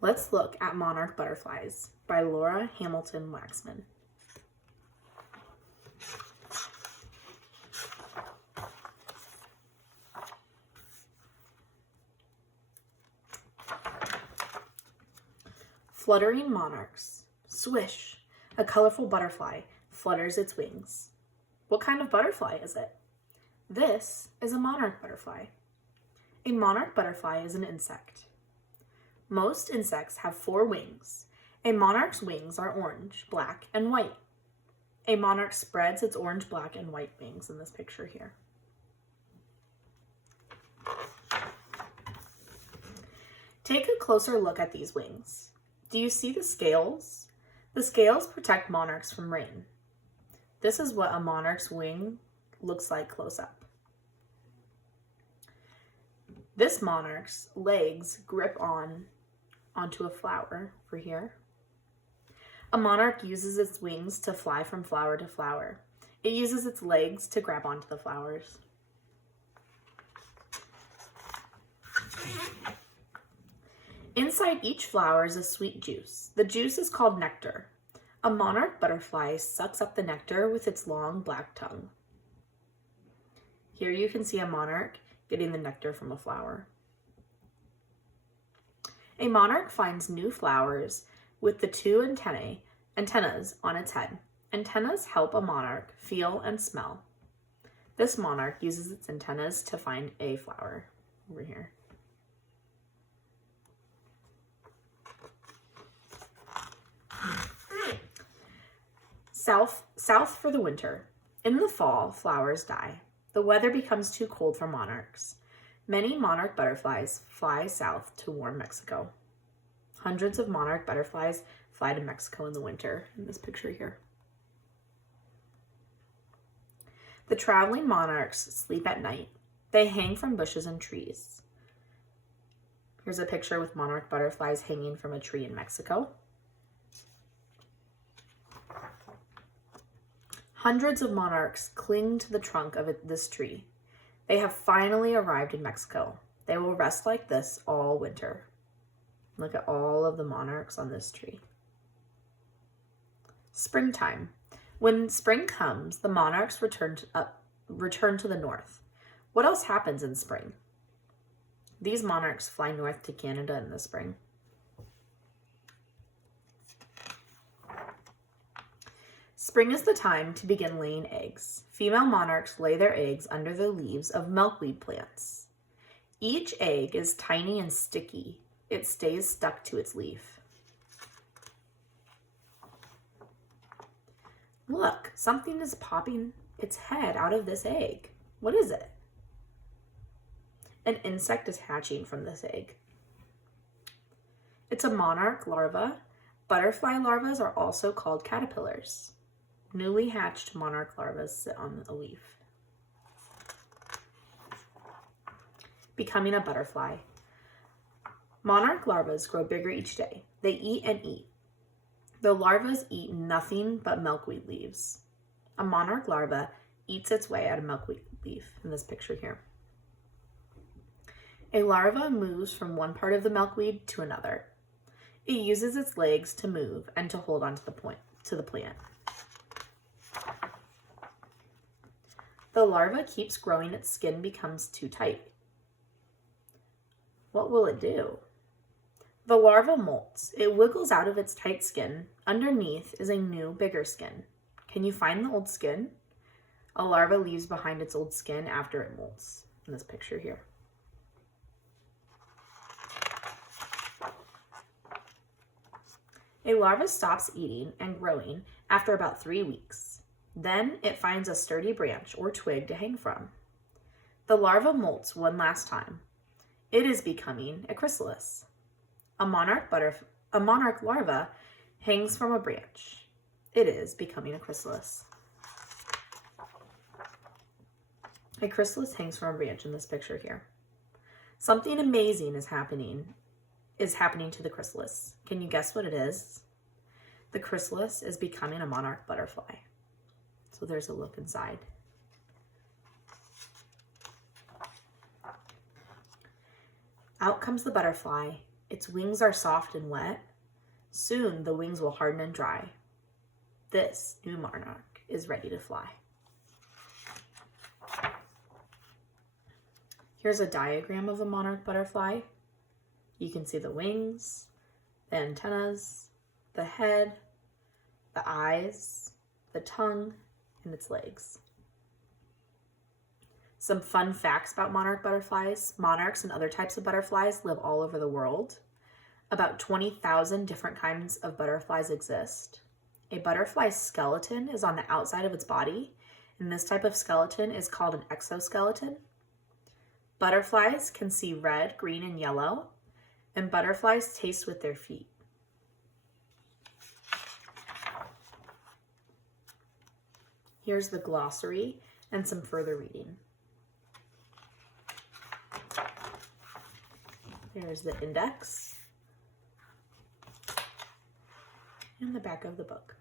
Let's look at Monarch Butterflies by Laura Hamilton Waxman. Fluttering monarchs. Swish! A colorful butterfly flutters its wings. What kind of butterfly is it? This is a monarch butterfly. A monarch butterfly is an insect. Most insects have 4 wings. A monarch's wings are orange, black, and white. A monarch spreads its orange, black, and white wings in this picture here. Take a closer look at these wings. Do you see the scales? The scales protect monarchs from rain. This is what a monarch's wing looks like close up. This monarch's legs grip onto a flower over here. A monarch uses its wings to fly from flower to flower. It uses its legs to grab onto the flowers. Inside each flower is a sweet juice. The juice is called nectar. A monarch butterfly sucks up the nectar with its long black tongue. Here you can see a monarch getting the nectar from a flower. A monarch finds new flowers with the 2 antennas on its head. Antennas help a monarch feel and smell. This monarch uses its antennas to find a flower over here. South for the winter. In the fall, flowers die. The weather becomes too cold for monarchs. Many monarch butterflies fly south to warm Mexico. Hundreds of monarch butterflies fly to Mexico in the winter, in this picture here. The traveling monarchs sleep at night. They hang from bushes and trees. Here's a picture with monarch butterflies hanging from a tree in Mexico. Hundreds of monarchs cling to the trunk of this tree. They have finally arrived in Mexico. They will rest like this all winter. Look at all of the monarchs on this tree. Springtime. When spring comes, the monarchs return to the north. What else happens in spring? These monarchs fly north to Canada in the spring. Spring is the time to begin laying eggs. Female monarchs lay their eggs under the leaves of milkweed plants. Each egg is tiny and sticky. It stays stuck to its leaf. Look, something is popping its head out of this egg. What is it? An insect is hatching from this egg. It's a monarch larva. Butterfly larvae are also called caterpillars. Newly hatched monarch larvae sit on a leaf. Becoming a butterfly. Monarch larvae grow bigger each day. They eat and eat. The larvae eat nothing but milkweed leaves. A monarch larva eats its way out of milkweed leaf in this picture here. A larva moves from one part of the milkweed to another. It uses its legs to move and to hold onto the plant. The larva keeps growing, its skin becomes too tight. What will it do? The larva molts. It wiggles out of its tight skin. Underneath is a new, bigger skin. Can you find the old skin? A larva leaves behind its old skin after it molts, in this picture here. A larva stops eating and growing after about 3 weeks. Then it finds a sturdy branch or twig to hang from. The larva molts one last time. It is becoming a chrysalis. A monarch larva hangs from a branch. It is becoming a chrysalis. A chrysalis hangs from a branch in this picture here. Something amazing is happening to the chrysalis. Can you guess what it is? The chrysalis is becoming a monarch butterfly. So there's a look inside. Out comes the butterfly Its wings are soft and wet. Soon the wings will harden and dry. This new monarch is ready to fly. Here's a diagram of a monarch butterfly. You can see the wings, the antennas, the head, the eyes, the tongue, and its legs. Some fun facts about monarch butterflies. Monarchs and other types of butterflies live all over the world. About 20,000 different kinds of butterflies exist. A butterfly's skeleton is on the outside of its body, and this type of skeleton is called an exoskeleton. Butterflies can see red, green, and yellow, and butterflies taste with their feet. Here's the glossary and some further reading. There's the index and the back of the book.